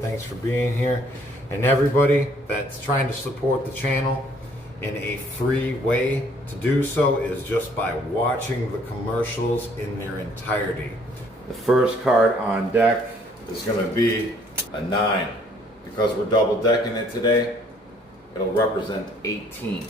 Thanks for being here. And everybody that's trying to support the channel in a free way to do so is just by watching the commercials in their entirety. The first card on deck is going to be a 9. Because we're double decking it today, it'll represent 18.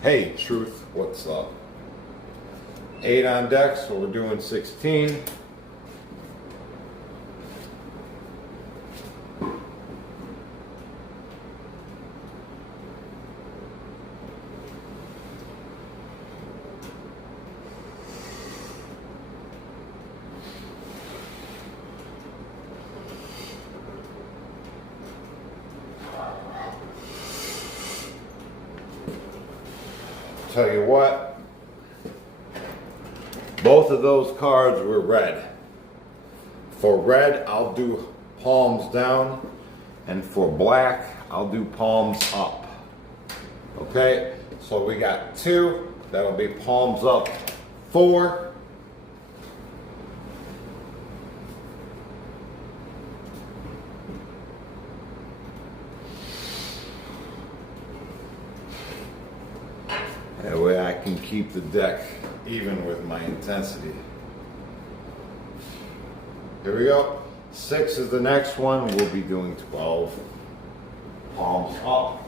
Hey, Truth, what's up? 8 on deck, so we're doing 16. Tell you what, both of those cards were red. For red, I'll do palms down, and for black, I'll do palms up. Okay, so we got 2, that'll be palms up 4. That way I can keep the deck even with my intensity. Here we go. 6 is the next one. We'll be doing 12. Palms up.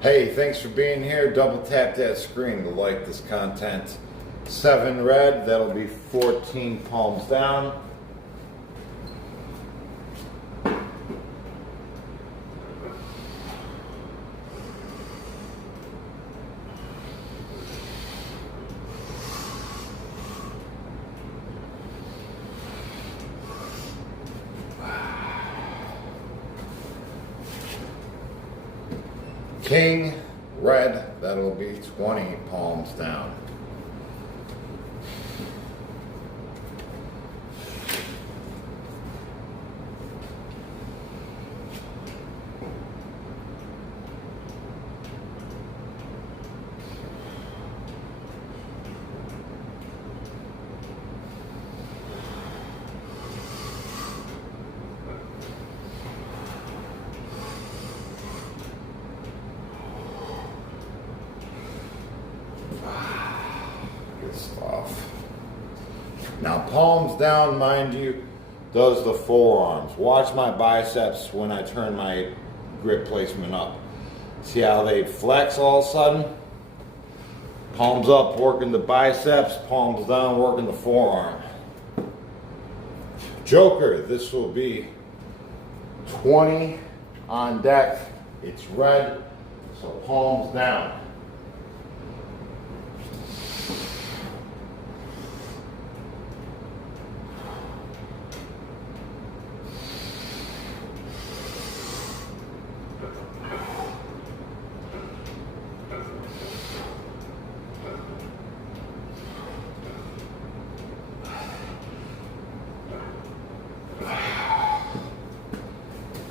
Hey, thanks for being here. Double tap that screen to like this content. 7 red, that'll be 14 palms down. King, red, that'll be 20 palms down. Stuff. Now palms down, mind you, does the forearms. Watch my biceps when I turn my grip placement up. See how they flex all of a sudden? Palms up, working the biceps, palms down, working the forearm. Joker, this will be 20 on deck. It's red, so palms down.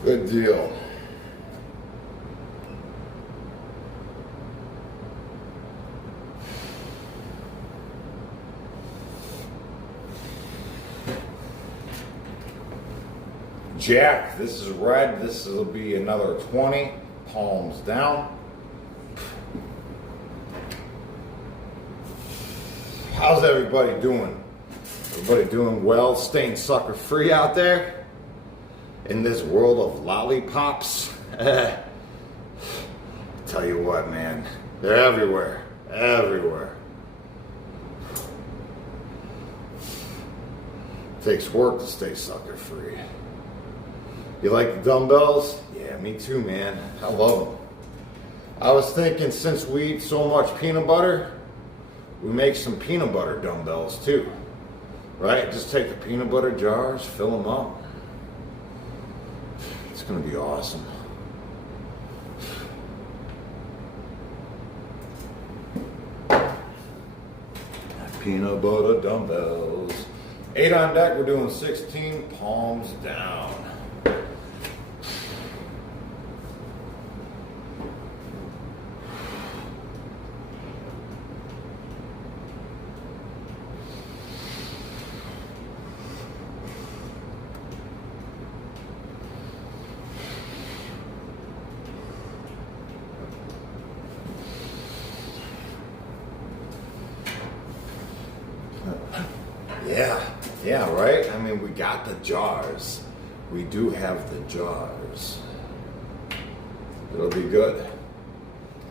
Good deal. Jack, this is red. This will be another 20. Palms down. How's everybody doing? Everybody doing well? Staying sucker free out there? In this world of lollipops? Tell you what, man, they're everywhere, everywhere. Takes work to stay sucker free. You like the dumbbells? Yeah, me too, man. I love them. I was thinking since we eat so much peanut butter, we make some peanut butter dumbbells too. Right? Just take the peanut butter jars, fill them up. It's gonna be awesome. Peanut butter dumbbells. 8 on deck, we're doing 16, palms down. Yeah, right? I mean, we got the jars. We do have the jars. It'll be good.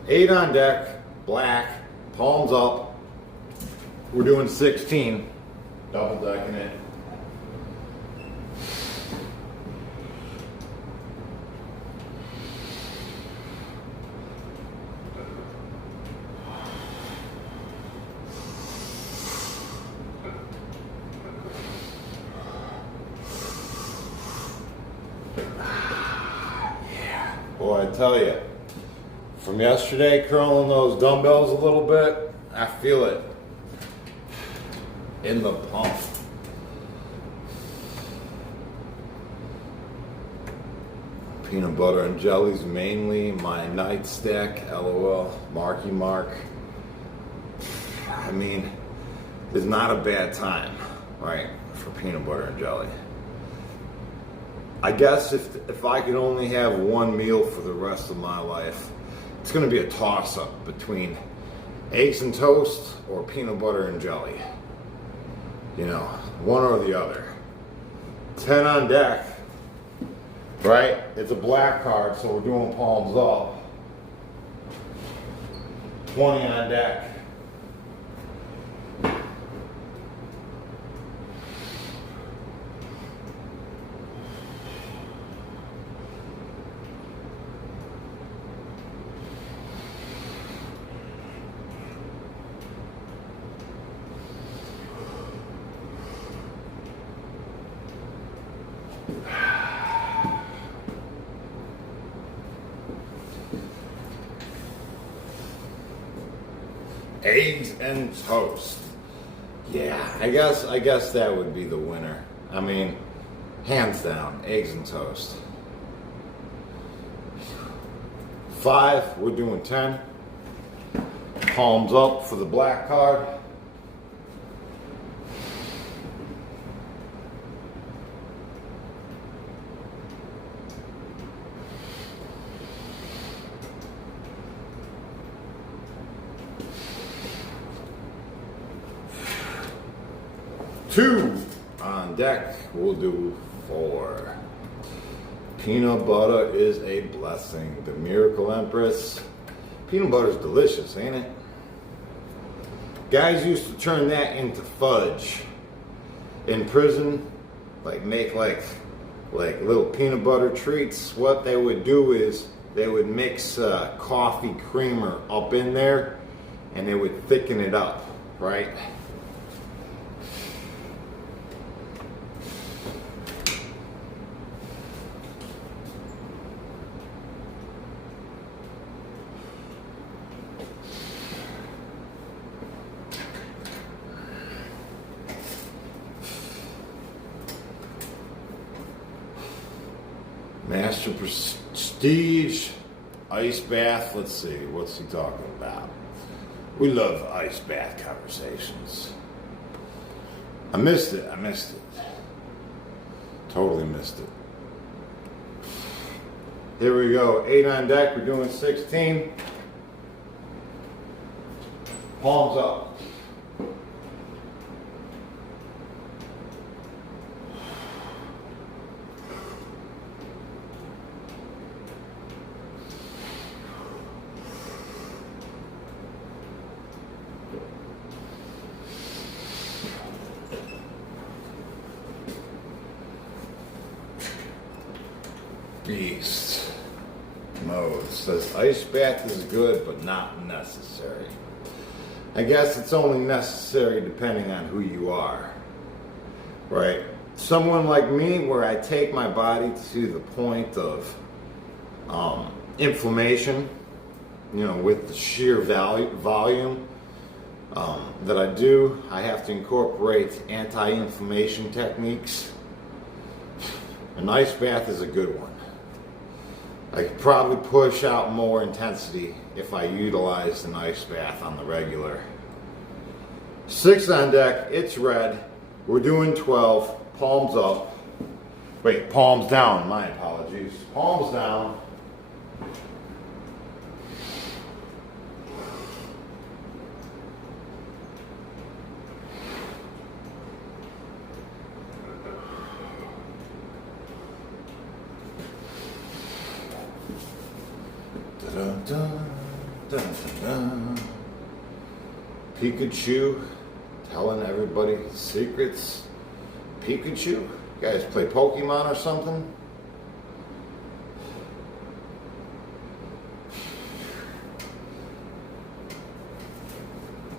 8 on deck, black, palms up. We're doing 16, double decking it. Boy, I tell you, from yesterday curling those dumbbells a little bit, I feel it in the pump. Peanut butter and jellies mainly, my night stack, LOL, Marky Mark. I mean, it's not a bad time, right, for peanut butter and jelly. I guess if I could only have one meal for the rest of my life, it's going to be a toss-up between eggs and toast or peanut butter and jelly. You know, one or the other. 10 on deck, right? It's a black card, so we're doing palms up. 20 on deck. Eggs and toast. Yeah, I guess that would be the winner. I mean, hands down, eggs and toast. 5, we're doing 10. Palms up for the black card. Two on deck, we'll do 4. Peanut butter is a blessing. The Miracle Empress. Peanut butter is delicious, ain't it? Guys used to turn that into fudge in prison, make little peanut butter treats. What they would do is they would mix coffee creamer up in there and they would thicken it up, right? Master Prestige ice bath. Let's see, what's he talking about? We love ice bath conversations. I missed it. Totally missed it. Here we go. 8 on deck. We're doing 16. Palms up. Beast Mode says ice bath is good but not necessary. I guess it's only necessary depending on who you are, right? Someone like me, where I take my body to the point of inflammation, with the sheer volume that I do, I have to incorporate anti-inflammation techniques. An ice bath is a good one. I could probably push out more intensity if I utilized an ice bath on the regular. 6 on deck, it's red. We're doing 12, palms up. Wait, palms down, my apologies. Palms down. Dun, dun, dun, dun, dun. Pikachu telling everybody his secrets. Pikachu? You guys play Pokemon or something?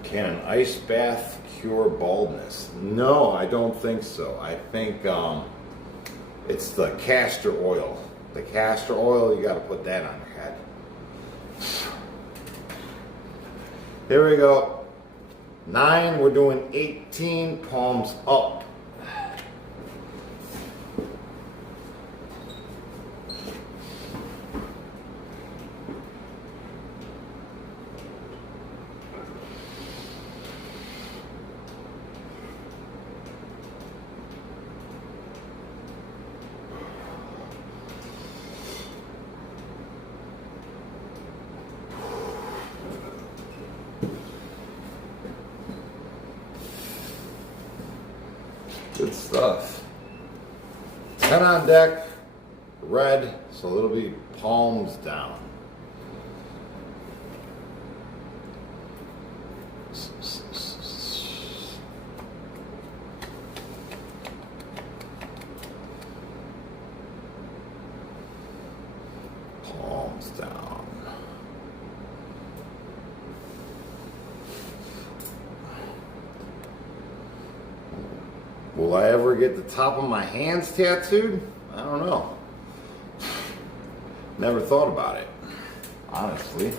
Can an ice bath cure baldness? No, I don't think so. I think it's the castor oil. The castor oil, you got to put that on your head. Here we go. 9, we're doing 18, palms up. Good stuff. 10 on deck, red, so it'll be palms down. Palms down. Will I ever get the top of my hands tattooed? I don't know. Never thought about it, honestly.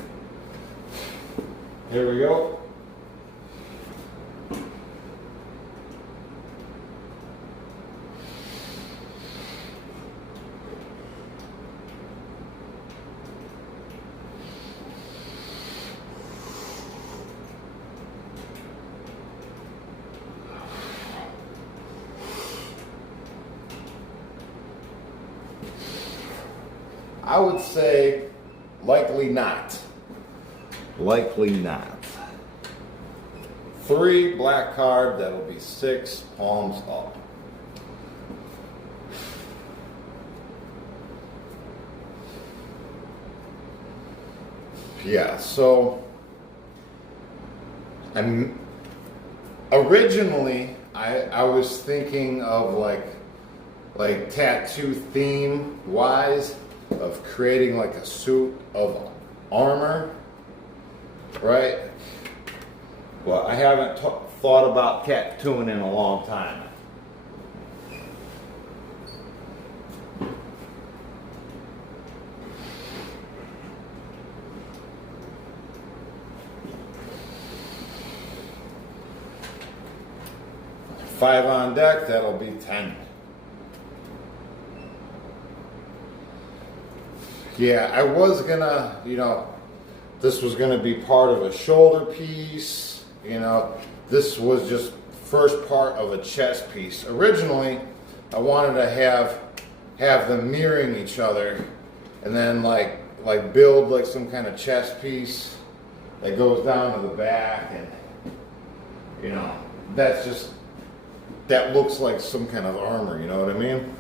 Here we go. I would say likely not. Likely not. 3, black card, that'll be 6, palms up. Yeah, so originally I was thinking of like tattoo theme wise of creating like a suit of armor, right? Well, I haven't thought about tattooing in a long time. Five on deck, that'll be 10. Yeah, I was gonna, this was gonna be part of a shoulder piece, this was just first part of a chest piece. Originally, I wanted to have them mirroring each other and then like build like some kind of chest piece that goes down to the back, and that looks like some kind of armor, you know what I mean?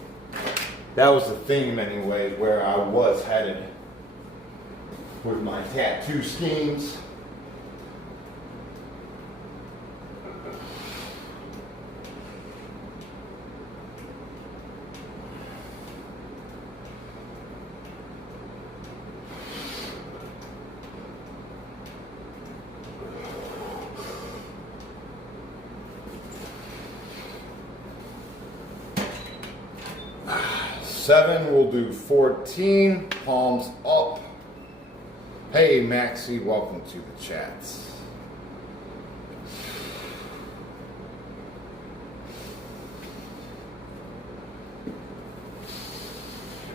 That was the theme anyway, where I was headed with my tattoo schemes. 7, we'll do 14, palms up. Hey Maxie, welcome to the chats.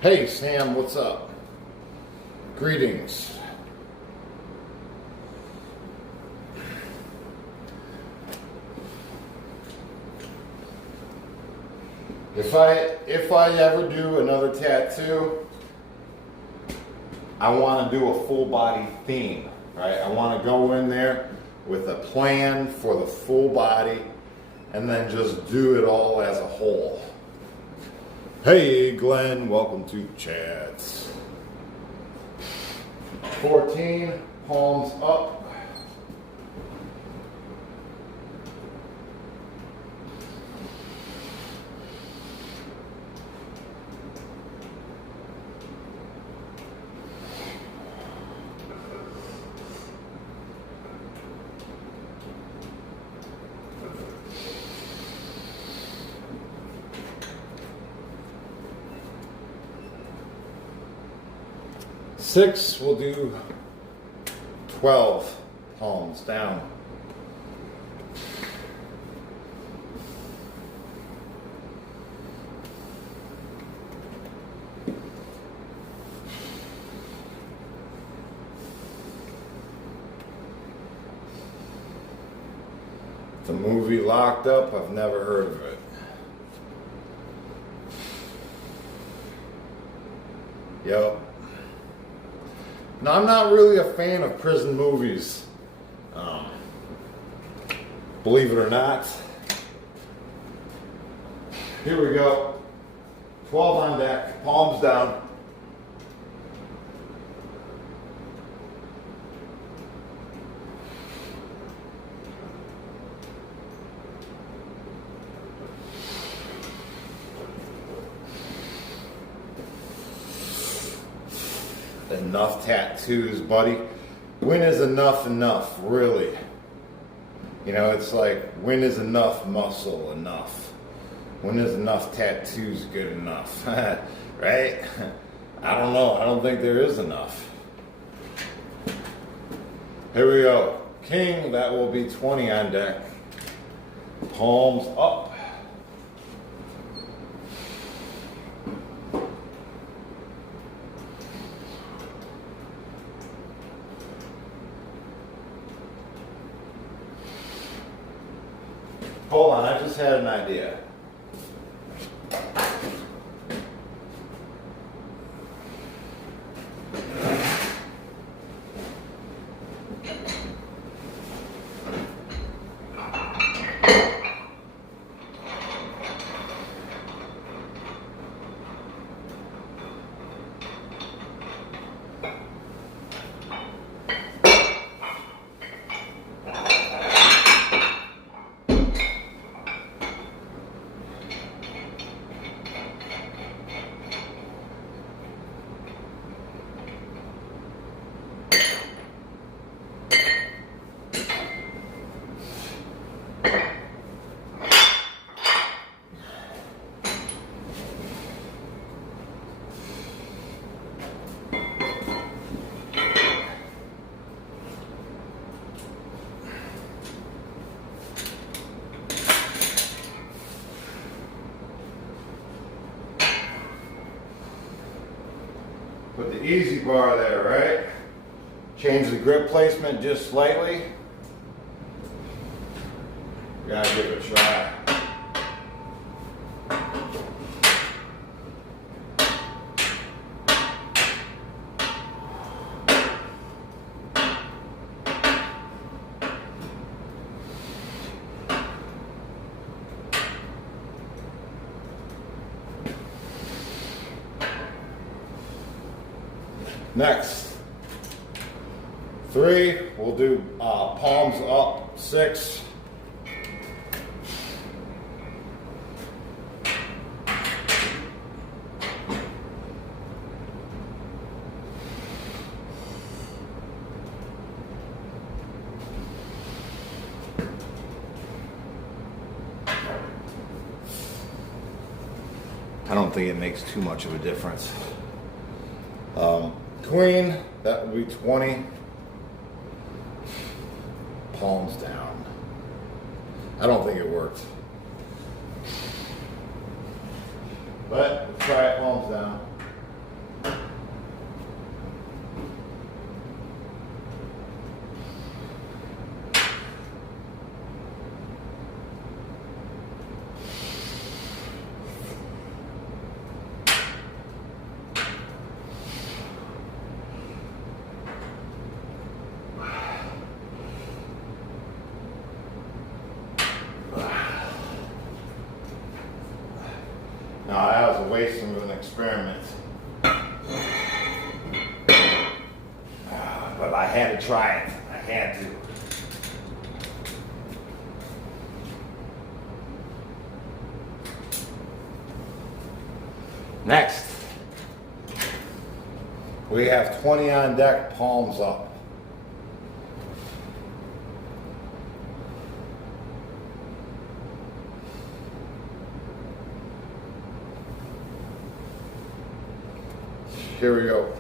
Hey Sam, what's up? Greetings. If I ever do another tattoo, I want to do a full body theme, right? I want to go in there with a plan for the full body and then just do it all as a whole. Hey Glenn, welcome to chats. 14, palms up. Six, we'll do 12, palms down. The movie Locked Up, I've never heard of it. Yep. Now, I'm not really a fan of prison movies. Believe it or not. Here we go. 12 on deck, palms down. Enough tattoos, buddy. When is enough, really? You know, it's like, when is enough muscle enough? When is enough tattoos good enough? Right? I don't know. I don't think there is enough. Here we go. King, that will be 20 on deck. Palms up. Hold on, I just had an idea. Put the easy bar there, right? Change the grip placement just slightly. Gotta give it a try. Next, 3, we'll do palms up, 6. I don't think it makes too much of a difference. Queen, that would be 20. Palms down. I don't think it worked. But let's try it palms down. Now that was a waste of an experiment. But I had to try it. I had to. Next, we have 20 on deck, palms up. Here we go.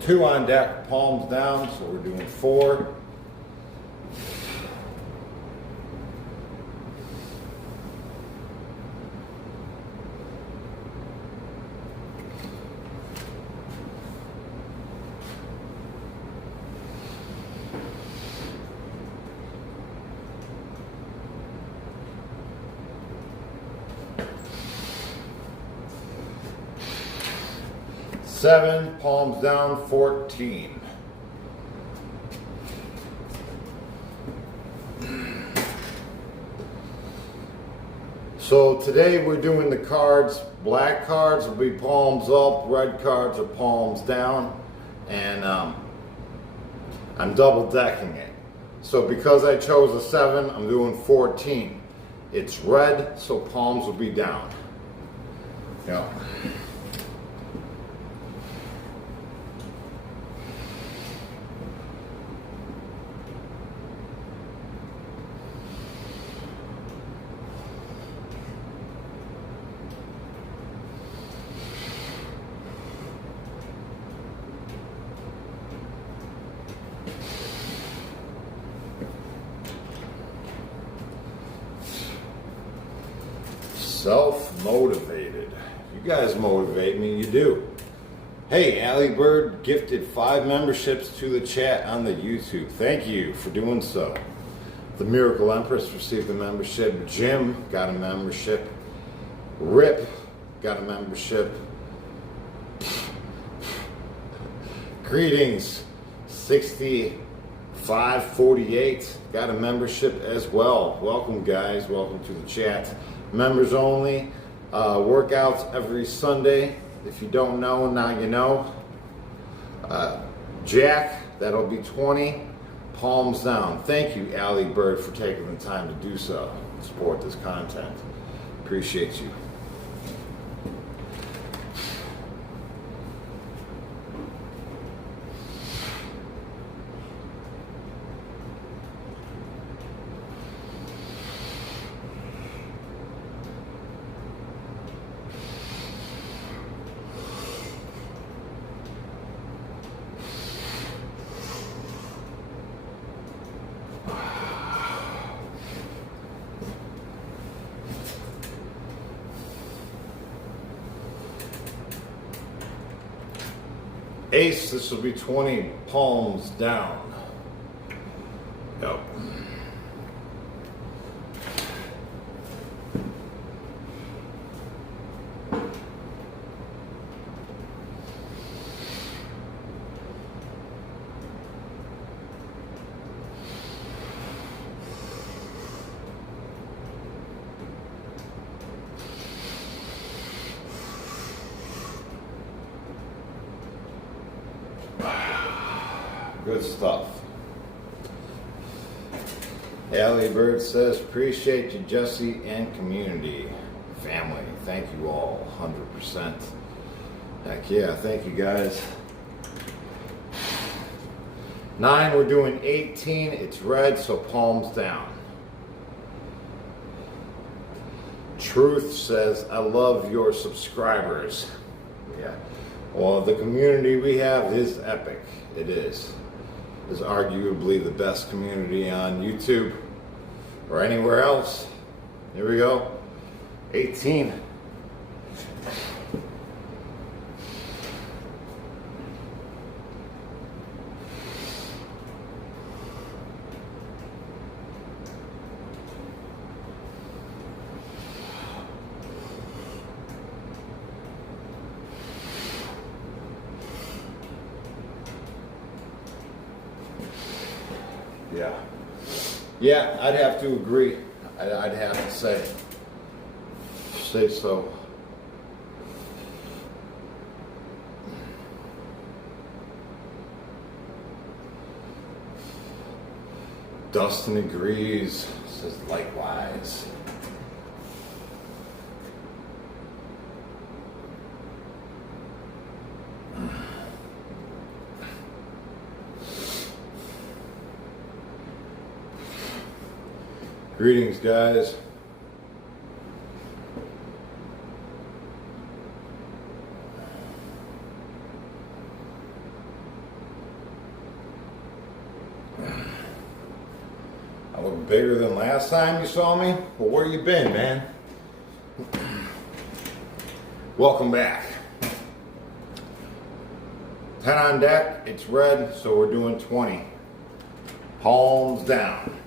Two on deck, palms down, so we're doing 4. Seven, palms down, 14. So today we're doing the cards. Black cards will be palms up, red cards are palms down, and I'm double decking it. So because I chose a 7, I'm doing 14. It's red, so palms will be down. Yeah. Self-motivated. You guys motivate me, you do. Hey, Allie Bird gifted 5 memberships to the chat on the YouTube. Thank you for doing so. The Miracle Empress received a membership. Jim got a membership. Rip got a membership. Greetings, 6548 got a membership as well. Welcome, guys. Welcome to the chat. Members only. Workouts every Sunday. If you don't know, now you know. Jack, that'll be 20. Palms down. Thank you, Allie Bird, for taking the time to do so. Support this content. Appreciate you. Ace, this will be 20, palms down. Yep. Good stuff. Allie Bird says, appreciate you, Jesse, and community. Family, thank you all, 100%. Heck yeah, thank you guys. 9, we're doing 18. It's red, so palms down. Truth says, I love your subscribers. Yeah. Well, the community we have is epic. It is. It's arguably the best community on YouTube or anywhere else. Here we go. 18. Yeah, I'd have to agree. I'd have to say so. Dustin agrees, says likewise. Greetings, guys. I look bigger than last time you saw me? Well, where you been, man? Welcome back. 10 on deck, it's red, so we're doing 20. Palms down.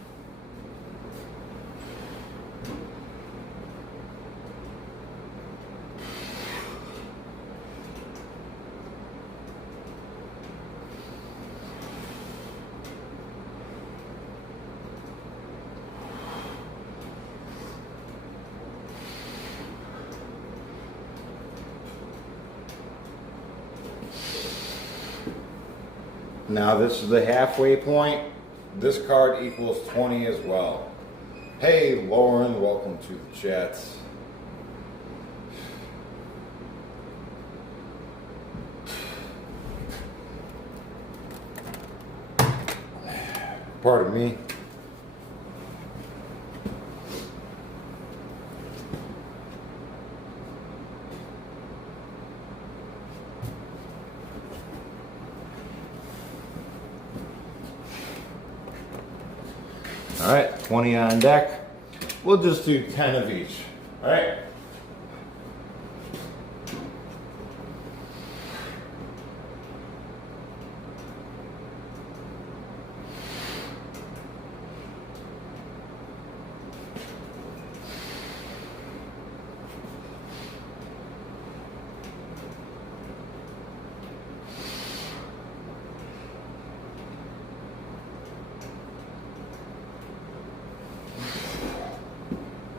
Now this is the halfway point. This card equals 20 as well. Hey Lauren, welcome to the chat. Pardon me. All right, 20 on deck. We'll just do 10 of each. All right.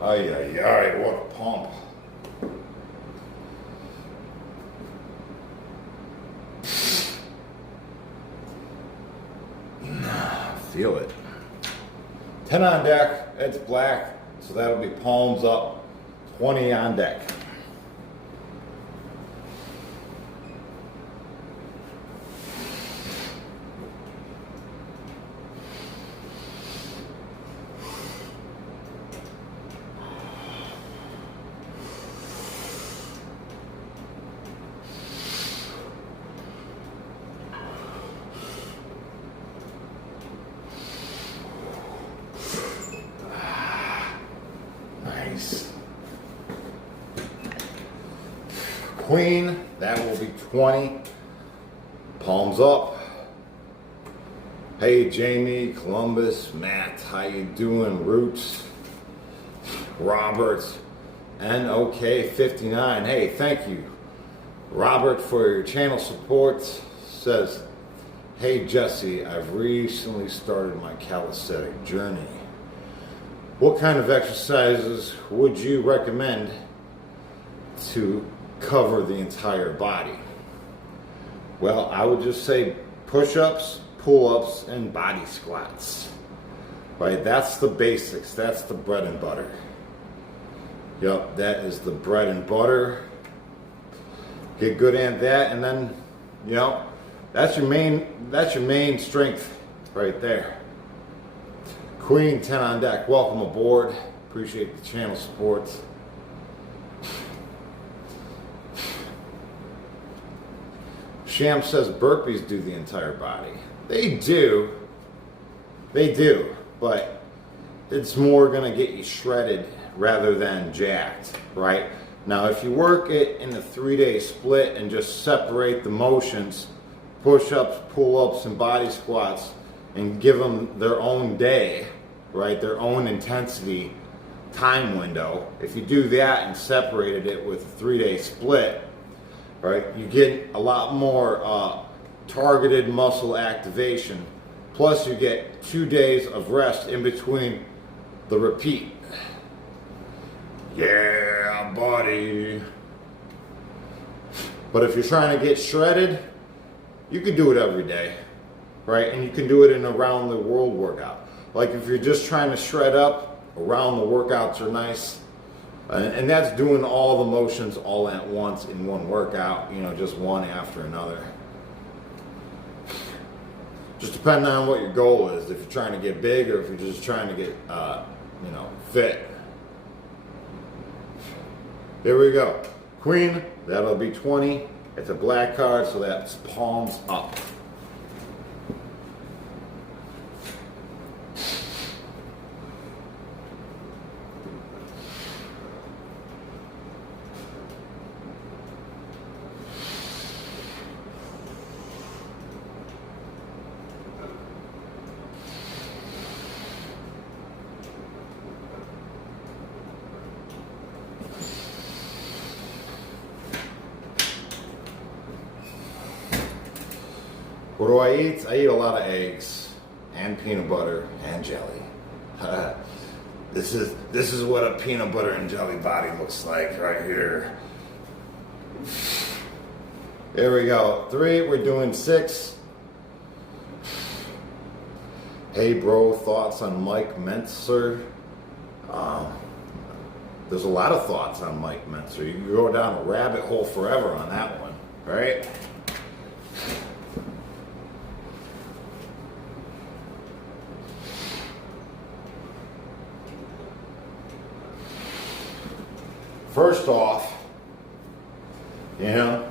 Ay, ay, ay, what a pump. Feel it. 10 on deck, it's black, so that'll be palms up. 20 on deck. Queen, that will be 20. Palms up. Hey Jamie, Columbus, Matt, how you doing? Roots, Robert, NOK59. Hey, thank you, Robert, for your channel support. Says, hey Jesse, I've recently started my calisthenic journey. What kind of exercises would you recommend to cover the entire body? Well, I would just say push-ups, pull-ups, and body squats. Right, that's the basics. That's the bread and butter. Yep, that is the bread and butter. Get good at that, and then, you know, that's your main strength right there. Queen 10 on deck. Welcome aboard. Appreciate the channel support. Sham says burpees do the entire body. They do, but it's more gonna get you shredded rather than jacked, right? Now, if you work it in a 3-day split and just separate the motions, push-ups, pull-ups, and body squats, and give them their own day, right? Their own intensity time window. If you do that and separated it with a 3-day split, right, you get a lot more targeted muscle activation. Plus, you get 2 days of rest in between the repeat. Yeah, buddy. But if you're trying to get shredded, you can do it every day, right? And you can do it in a round the world workout. Like if you're just trying to shred up, around the workouts are nice. And that's doing all the motions all at once in one workout, you know, just one after another. Just depending on what your goal is, if you're trying to get big or if you're just trying to get, you know, fit. There we go. Queen, that'll be 20. It's a black card, so that's palms up. What do I eat? I eat a lot of eggs and peanut butter and jelly. This is what a peanut butter and jelly body looks like right here. There we go. 3, we're doing 6. Hey bro, thoughts on Mike Mentzer? There's a lot of thoughts on Mike Mentzer. You can go down a rabbit hole forever on that one, right? First off, you know,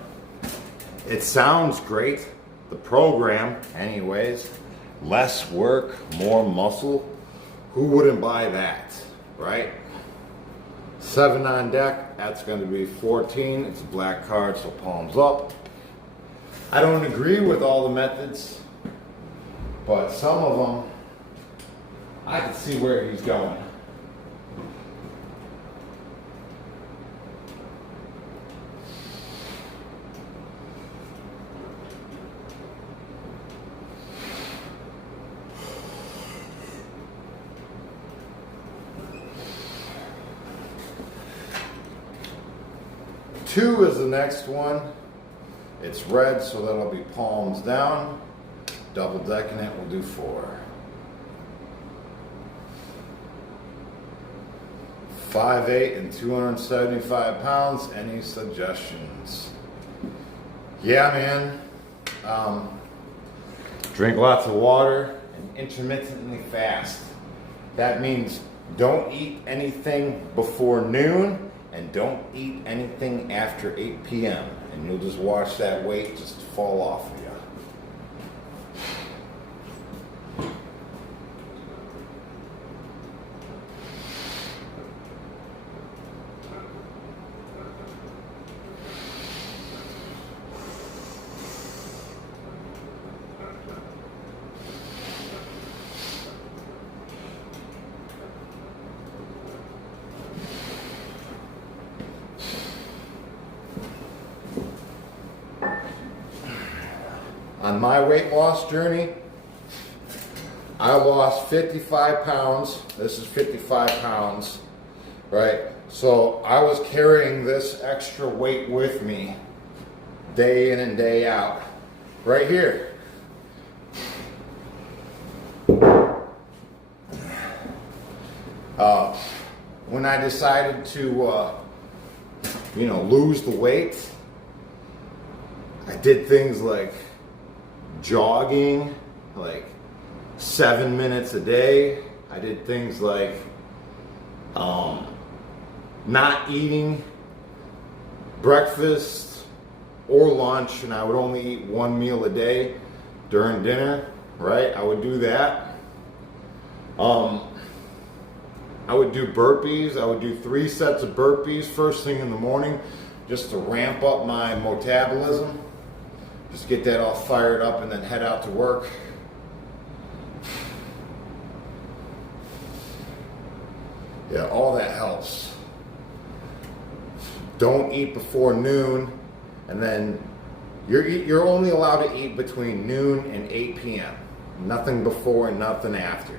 it sounds great, the program anyways, less work, more muscle. Who wouldn't buy that, right? 7 on deck, that's going to be 14. It's a black card, so palms up. I don't agree with all the methods, but some of them, I can see where he's going. Two is the next one. It's red, so that'll be palms down. Double decking it, we'll do 4. 5'8" and 275 pounds. Any suggestions? Yeah, man. Drink lots of water and intermittently fast. That means don't eat anything before noon. And don't eat anything after 8 p.m. And you'll just watch that weight just fall off of you. On my weight loss journey, I lost 55 pounds. This is 55 pounds, right? So I was carrying this extra weight with me day in and day out, right here. when I decided to, lose the weight, I did things like jogging, like 7 minutes a day. I did things like not eating breakfast or lunch, and I would only eat one meal a day during dinner, right? I would do that. I would do burpees. I would do 3 sets of burpees first thing in the morning just to ramp up my metabolism. Just get that all fired up and then head out to work. Yeah, all that helps. Don't eat before noon, and then you're only allowed to eat between noon and 8 p.m. Nothing before and nothing after.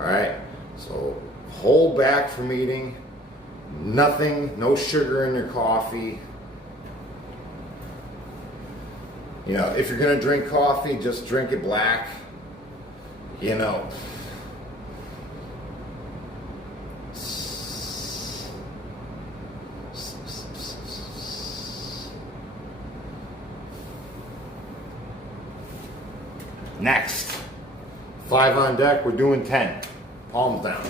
All right? So hold back from eating. Nothing, no sugar in your coffee. If you're gonna drink coffee, just drink it black. Next, 5 on deck, we're doing 10. Palms down.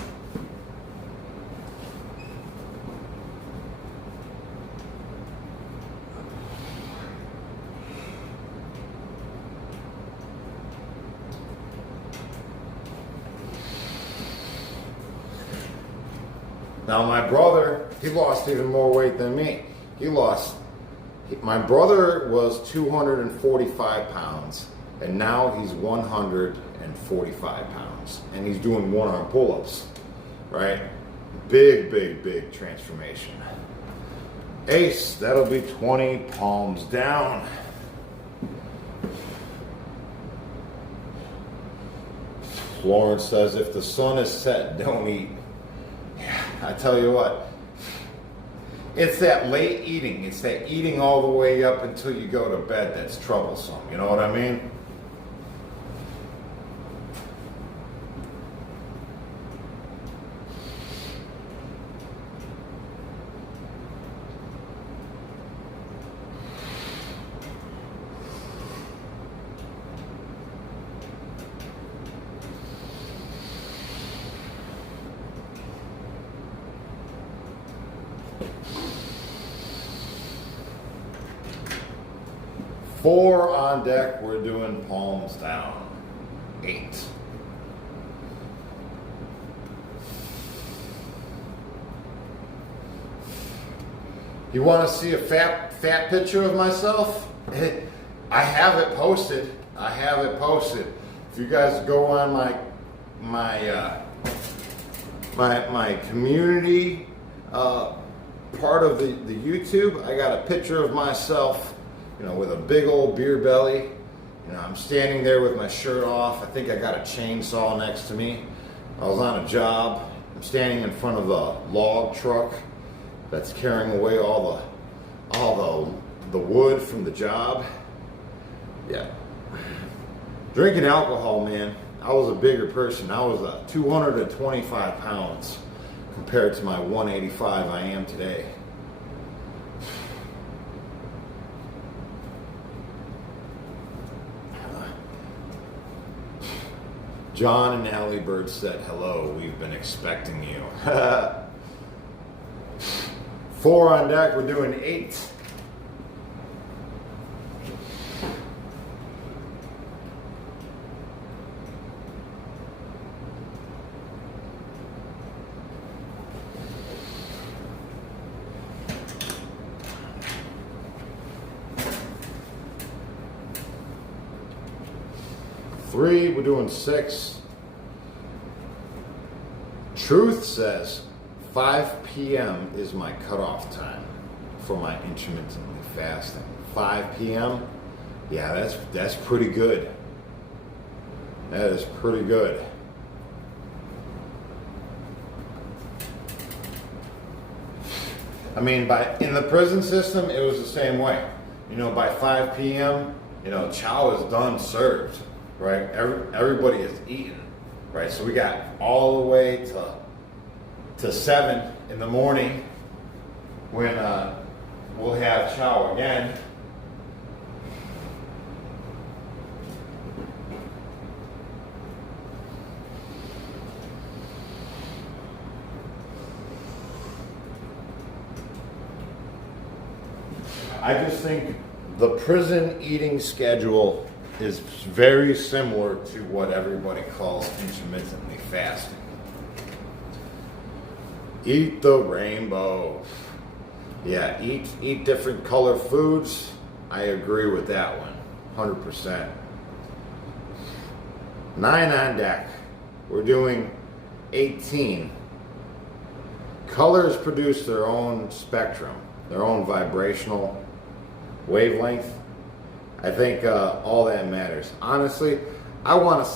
Now my brother, he lost even more weight than me. My brother was 245 pounds, and now he's 145 pounds. And he's doing one-arm pull-ups, right? Big, big, big transformation. Ace, that'll be 20, palms down. Lawrence says, if the sun is set, don't eat. I tell you what, it's that late eating. It's that eating all the way up until you go to bed that's troublesome. You know what I mean? Four on deck, we're doing palms down. 8. You want to see a fat picture of myself? I have it posted. If you guys go on my community part of the YouTube, I got a picture of myself, with a big old beer belly. I'm standing there with my shirt off. I think I got a chainsaw next to me. I was on a job. I'm standing in front of a log truck that's carrying away all the wood from the job. Yeah. Drinking alcohol, man. I was a bigger person. I was 225 pounds compared to my 185 I am today. John and Allie Bird said, hello, we've been expecting you. 4 on deck, we're doing 8. Three, we're doing 6. Truth says 5 p.m. is my cutoff time for my intermittently fasting. 5 p.m. Yeah, that's pretty good. That is pretty good. I mean, in the prison system, it was the same way. By 5 p.m., chow is done served. Right, everybody is eating, right? So we got all the way to 7, in the morning when we'll have chow again. I just think the prison eating schedule is very similar to what everybody calls intermittently fasting. Eat the rainbow. Yeah, eat different color foods. I agree with that one, 100%. 9 on deck. We're doing 18. Colors produce their own spectrum, their own vibrational wavelength. I think all that matters. Honestly, I want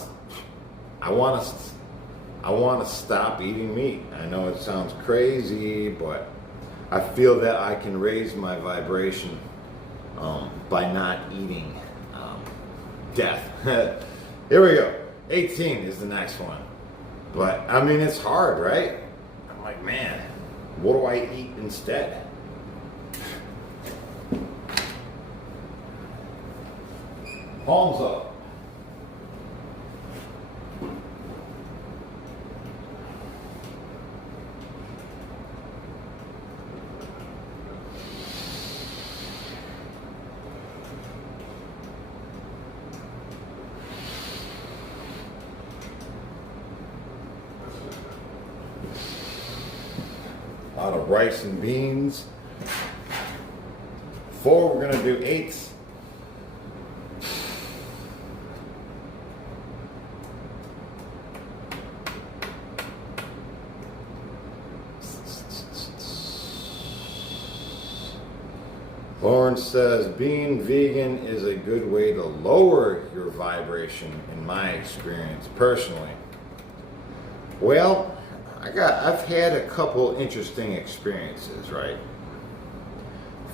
to stop eating meat. I know it sounds crazy, but I feel that I can raise my vibration by not eating death. Here we go. 18 is the next one. But I mean, it's hard, right? I'm like, man, what do I eat instead? Palms up. A lot of rice and beans. 4, we're going to do 8s. Lauren says, being vegan is a good way to lower your vibration, in my experience, personally. Well, I've had a couple interesting experiences, right?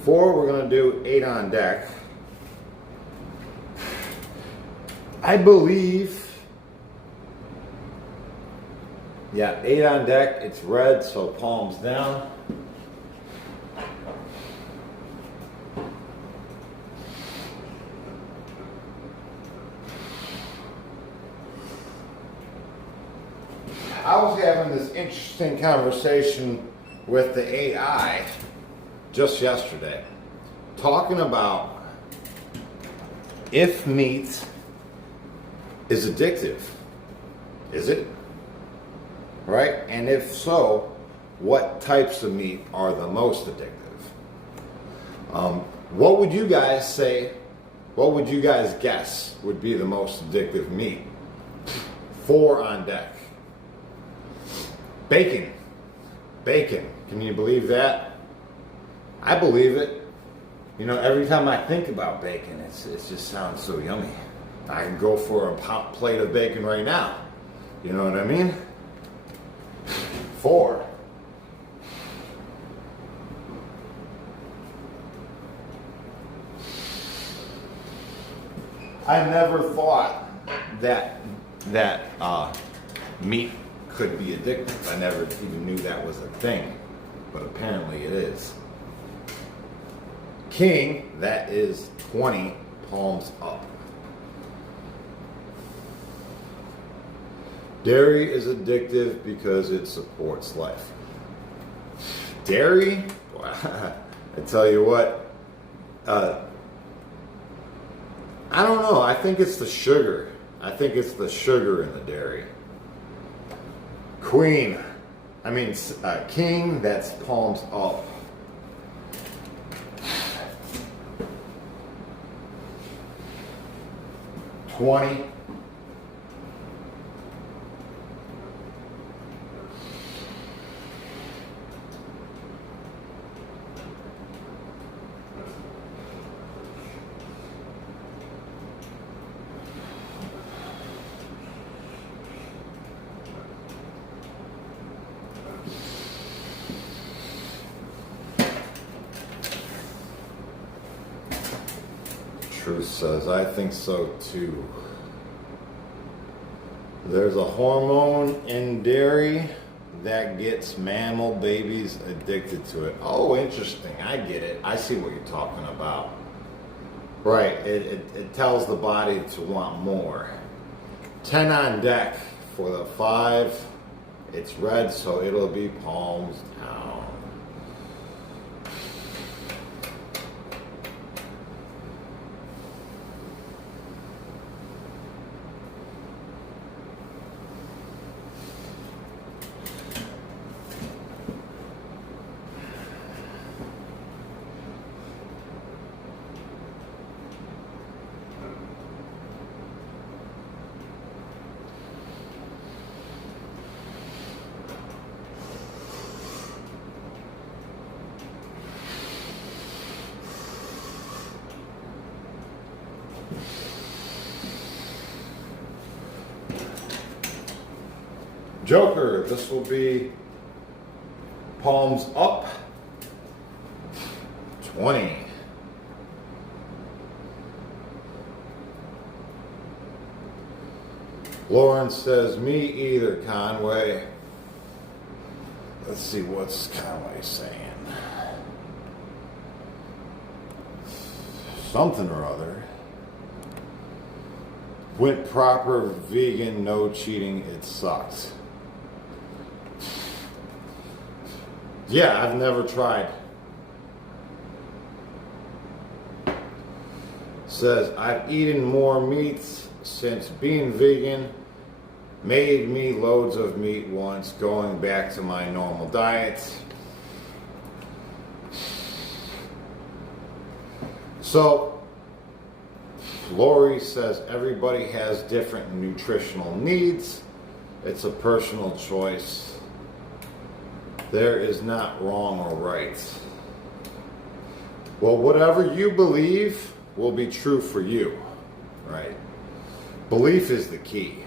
4, we're going to do 8 on deck. I believe, yeah, 8 on deck, it's red, so palms down. I was having this interesting conversation with the AI just yesterday, talking about if meat is addictive. Is it? Right? And if so, what types of meat are the most addictive? What would you guys say? What would you guys guess would be the most addictive meat? 4 on deck. Bacon. Bacon. Can you believe that? I believe it. You know, every time I think about bacon, it just sounds so yummy. I can go for a plate of bacon right now. You know what I mean? 4. I never thought that meat could be addictive. I never even knew that was a thing, but apparently it is. King, that is 20, palms up. Dairy is addictive because it supports life. Dairy? I tell you what, I don't know. I think it's the sugar. I think it's the sugar in the dairy. King, that's palms up. $20. Truth says, I think so too. There's a hormone in dairy that gets mammal babies addicted to it. Oh, interesting. I get it. I see what you're talking about. Right. It tells the body to want more. 10 on deck for the 5. It's red, so it'll be palms down. Joker, this will be palms up, 20. Lauren says, me either, Conway. Let's see what's Conway saying. Something or other. Went proper vegan, no cheating, it sucks. Yeah, I've never tried. Says, I've eaten more meats since being vegan. Made me loads of meat once, going back to my normal diet. So, Lori says everybody has different nutritional needs. It's a personal choice. There is not wrong or right. Well, whatever you believe will be true for you, right? Belief is the key.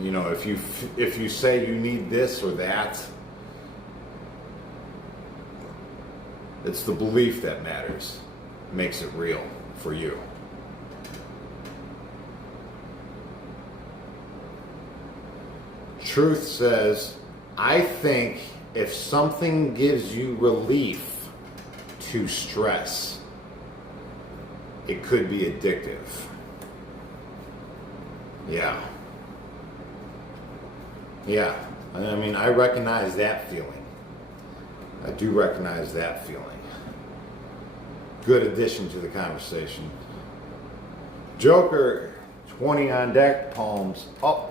You know, if you say you need this or that, it's the belief that matters, makes it real for you. Truth says, I think if something gives you relief to stress, it could be addictive. Yeah. Yeah. I mean, I recognize that feeling. I do recognize that feeling. Good addition to the conversation. Joker, 20 on deck, palms up.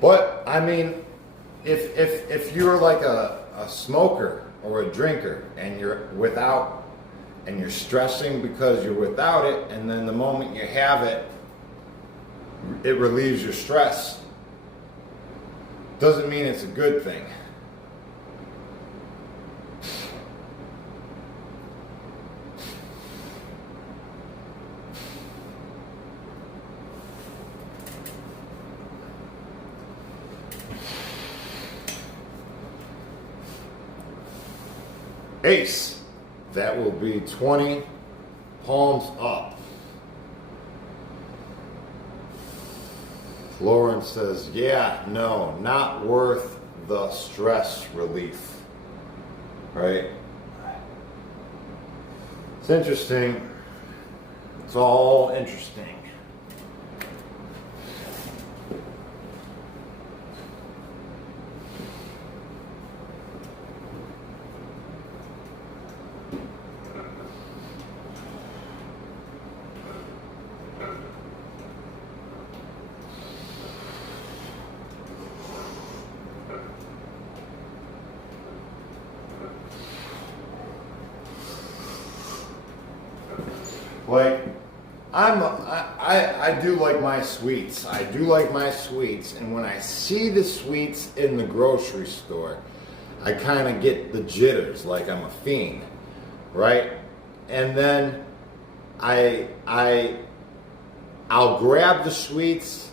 But I mean, if you're like a smoker or a drinker and you're without, and you're stressing because you're without it, and then the moment you have it, it relieves your stress, doesn't mean it's a good thing. Ace, that will be 20, palms up. Lauren says, yeah, no, not worth the stress relief. Right? It's interesting. It's all interesting. Like, I do like my sweets. I do like my sweets, and when I see the sweets in the grocery store, I kind of get the jitters, like I'm a fiend. right? And then I'll grab the sweets,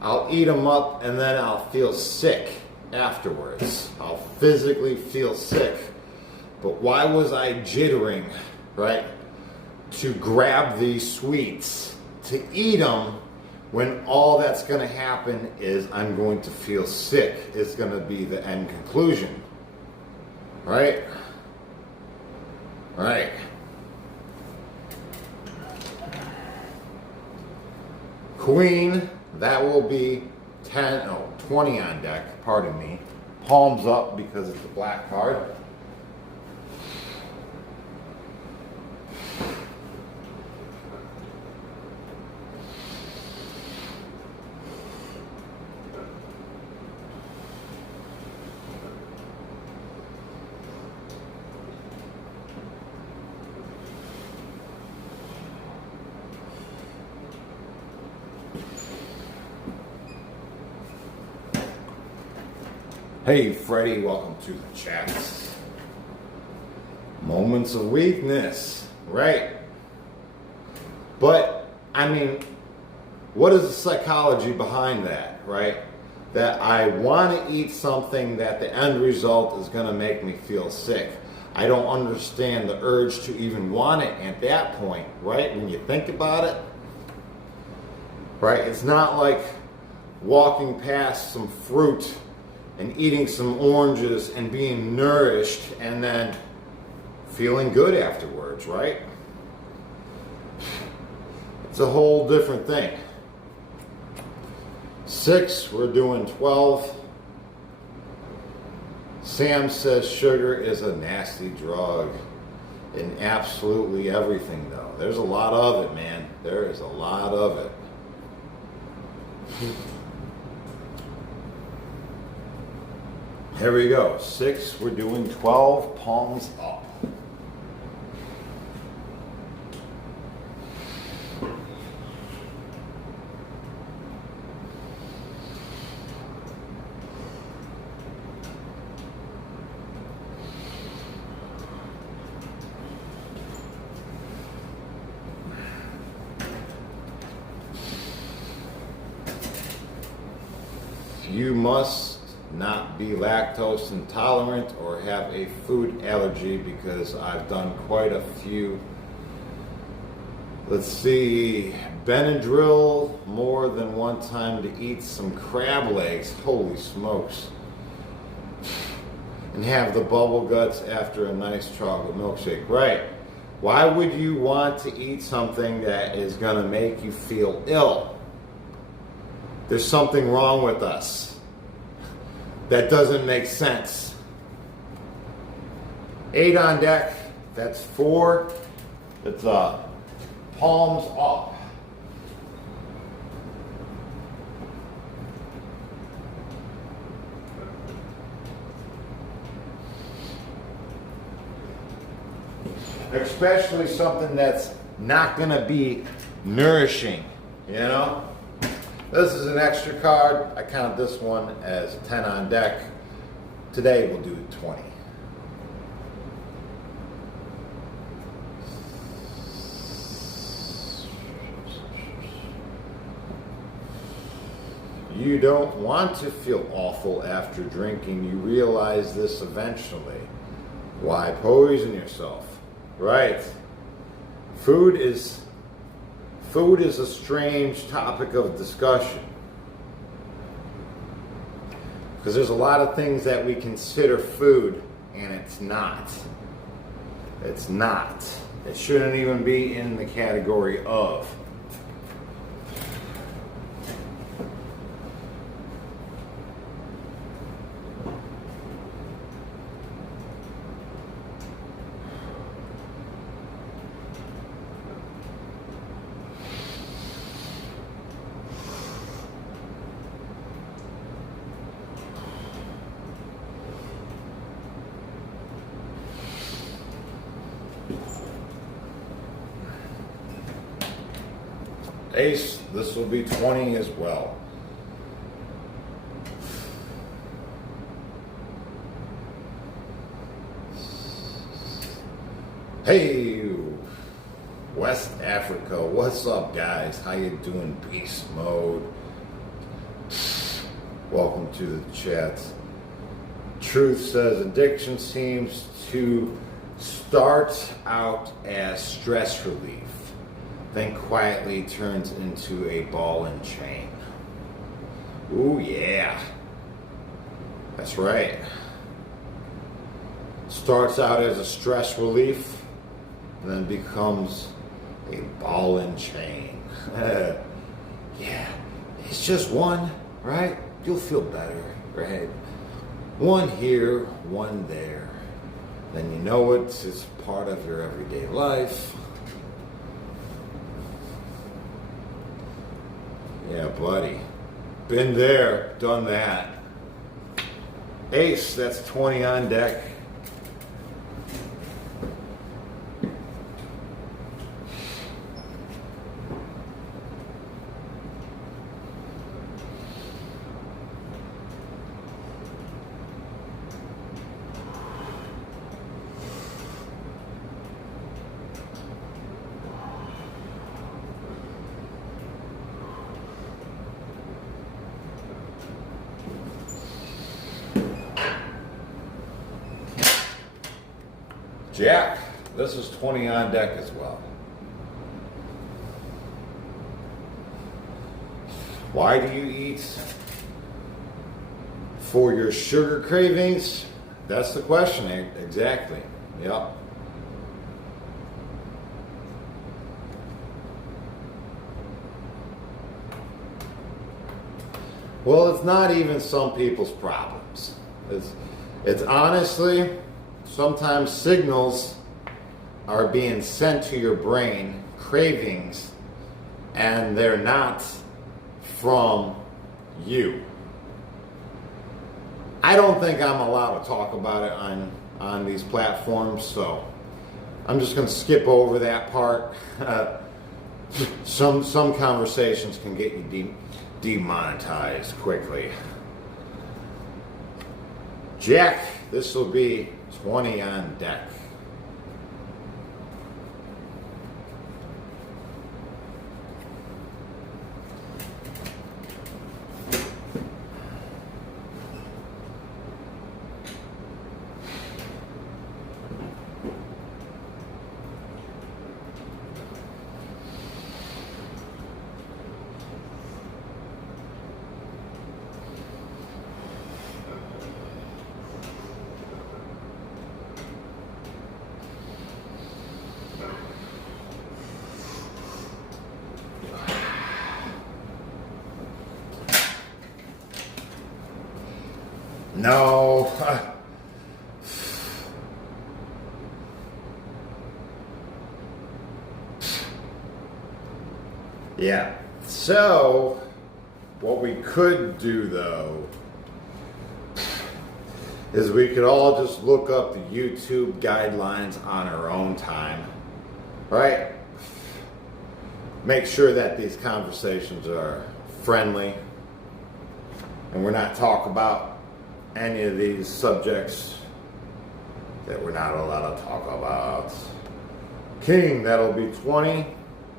I'll eat them up, and then I'll feel sick afterwards. I'll physically feel sick. But why was I jittering, right, to grab these sweets, to eat them, when all that's going to happen is I'm going to feel sick? It's going to be the end conclusion, right? Right. Queen, that will be 20 on deck, pardon me. Palms up because it's a black card. Hey Freddie, welcome to the chat. Moments of weakness, right? But, I mean, what is the psychology behind that, right? That I want to eat something that the end result is going to make me feel sick. I don't understand the urge to even want it at that point, right? When you think about it, right? It's not like walking past some fruit and eating some oranges and being nourished and then feeling good afterwards, right? It's a whole different thing. 6, we're doing 12. Sam says sugar is a nasty drug in absolutely everything, though. There's a lot of it, man. There is a lot of it. Here we go. 6, we're doing 12, palms up. You must not be lactose intolerant or have a food allergy, because I've done quite a few. Let's see, Benadryl more than one time to eat some crab legs, holy smokes, and have the bubble guts after a nice chocolate milkshake. Right. Why would you want to eat something that is going to make you feel ill? There's something wrong with us. That doesn't make sense. 8 on deck, that's 4. It's palms up. Especially something that's not going to be nourishing, you know? This is an extra card. I count this one as 10 on deck. Today we'll do 20. You don't want to feel awful after drinking. You realize this eventually. Why poison yourself? Right. Food is a strange topic of discussion, because there's a lot of things that we consider food and it's not. It's not. It shouldn't even be in the category of. Ace, this will be 20 as well. Hey, West Africa, what's up, guys? How you doing? Beast mode. Welcome to the chat. Truth says addiction seems to start out as stress relief, then quietly turns into a ball and chain. Ooh, yeah. That's right. Starts out as a stress relief, and then becomes a ball and chain. Yeah, it's just one, right? You'll feel better, right? One here, one there. Then you know it's part of your everyday life. Yeah, buddy. Been there, done that. Ace, that's 20 on deck. Jack, this is 20 on deck as well. Why do you eat? For your sugar cravings? That's the question, exactly. Yep. Well, it's not even some people's problems. It's honestly, sometimes signals are being sent to your brain, cravings, and they're not from you. I don't think I'm allowed to talk about it on these platforms, so I'm just going to skip over that part. Some conversations can get you demonetized quickly. Jack, this will be 20 on deck. No. Yeah. So, what we could do though is we could all just look up the YouTube guidelines on our own time, right? Make sure that these conversations are friendly and we're not talking about any of these subjects that we're not allowed to talk about. King, that'll be 20.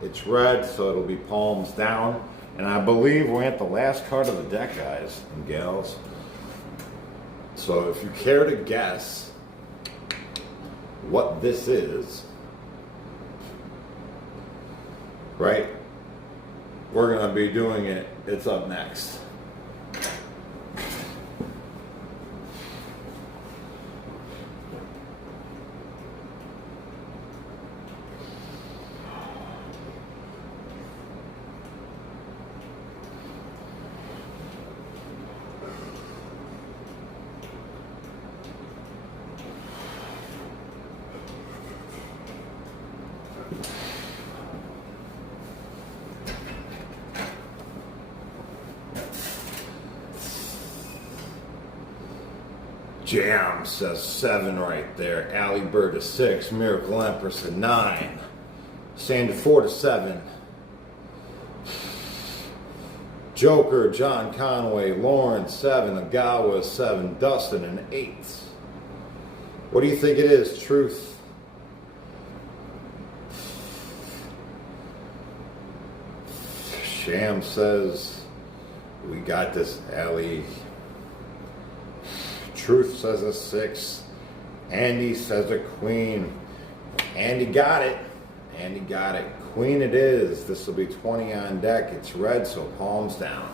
It's red, so it'll be palms down. And I believe we're at the last card of the deck, guys and gals. So if you care to guess what this is, right? We're going to be doing it. It's up next. Jam says 7 right there. Alley Bird to 6. Miracle Empress to 9. Sandy 4 to 7. Joker, John Conway, Lauren 7. Agawa 7. Dustin an 8. What do you think it is? Truth. Sham says, we got this, Ellie. Truth says a 6. Andy says a queen. Andy got it. Andy got it. Queen it is. This will be 20 on deck. It's red, so palms down.